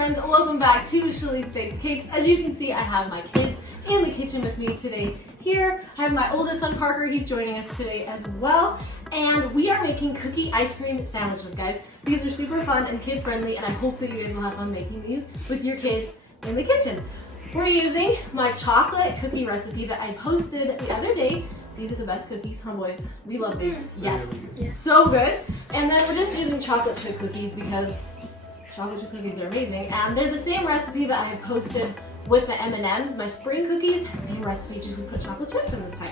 friends, welcome back to Shalee's Baked Cakes. As you can see, I have my kids in the kitchen with me today. Here, I have my oldest son Parker, he's joining us today as well. And we are making cookie ice cream sandwiches, guys. These are super fun and kid friendly, and I hope that you guys will have fun making these with your kids in the kitchen. We're using my chocolate cookie recipe that I posted the other day. These are the best cookies, huh boys? We love these. Yes, so good. And then we're just using chocolate chip cookies because chocolate chip cookies are amazing. And they're the same recipe that I posted with the M&Ms, my spring cookies. Same recipe, just we put chocolate chips in this time.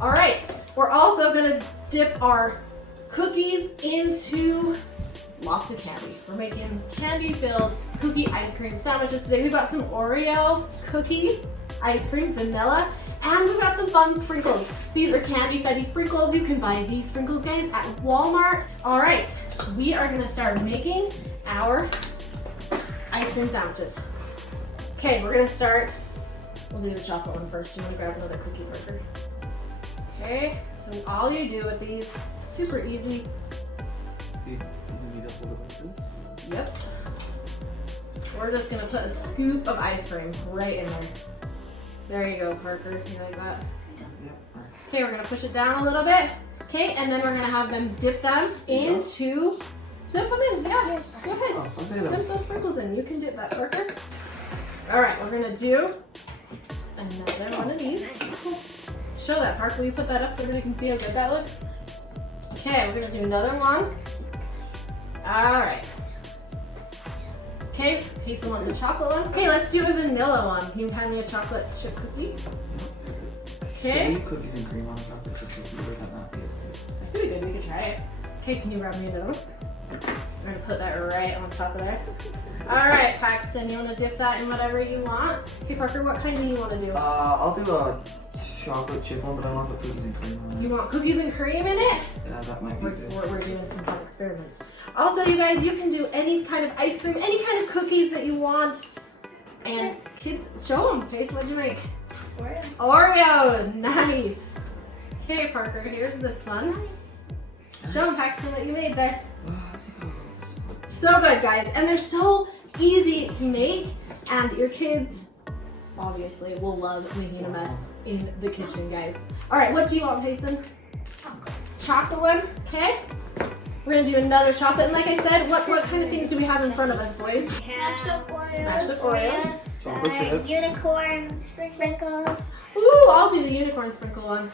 All right, we're also gonna dip our cookies into lots of candy. We're making candy-filled cookie ice cream sandwiches today. We've got some Oreo cookie ice cream, vanilla, and we've got some fun sprinkles. These are Candy Fetty sprinkles. You can buy these sprinkles, guys, at Walmart. All right, we are gonna start making our ice cream sandwiches. Okay, we're gonna start, we'll do the chocolate one first. You wanna grab another cookie burger. Okay, so all you do with these, super easy. Yep. We're just gonna put a scoop of ice cream right in there. There you go, Parker. You like that? Okay, we're gonna push it down a little bit. Okay, and then we're gonna have them dip them into. Dip them in. Yeah, go ahead. Dip those sprinkles in. You can dip that, Parker. All right, we're gonna do another one of these. Show that, Parker. Will you put that up so everybody can see how good that looks? Okay, we're gonna do another one. All right. Okay, Payson wants a chocolate one. Okay, let's do a vanilla one. Can you hand me a chocolate chip cookie? Okay. Cookies and cream on a chocolate chip cookie. That could be good, we could try it. Okay, can you grab me another one? We're gonna put that right on top of there. All right, Paxton, you wanna dip that in whatever you want? Okay, Parker, what kind do you wanna do? I'll do a chocolate chip one, but I want the cookies and cream on it. You want cookies and cream in it? Yeah, that might be good. We're doing some fun experiments. Also, you guys, you can do any kind of ice cream, any kind of cookies that you want. And kids, show them. Face, what'd you make? Oreo, nice. Okay, Parker, here's this one. Show them, Paxton, what you made there. So good, guys, and they're so easy to make, and your kids obviously will love making a mess in the kitchen, guys. All right, what do you want, Payson? Chocolate one, okay. We're gonna do another chocolate, and like I said, what kind of things do we have in front of us, boys? Mashed up Oreos. Mashed up Oreos. Chocolate chips. Unicorn sprinkles. Ooh, I'll do the unicorn sprinkle one.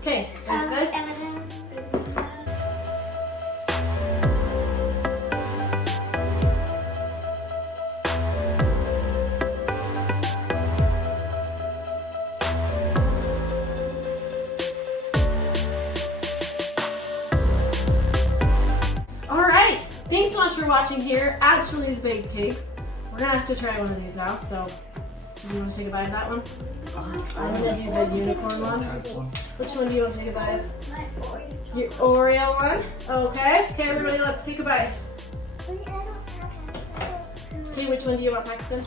Okay, is this? M&Ms. Thanks so much for watching here at Shalee's Baked Cakes. We're gonna have to try one of these now, so do you want to take a bite of that one? I'm gonna do the unicorn one. Which one do you want to take a bite of? Your Oreo one? Okay. Okay, everybody, let's take a bite. Okay, which one do you want, Paxton?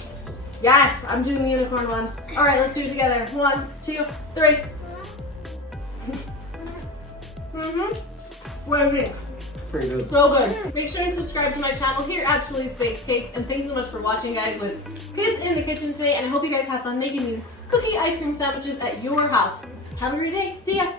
Yes, I'm doing the unicorn one. All right, let's do it together. 1, 2, 3. What do you think? Pretty good. So good. Make sure and subscribe to my channel here at Shalee's Baked Cakes. And thanks so much for watching, guys, with kids in the kitchen today. And I hope you guys have fun making these cookie ice cream sandwiches at your house. Have a great day. See ya.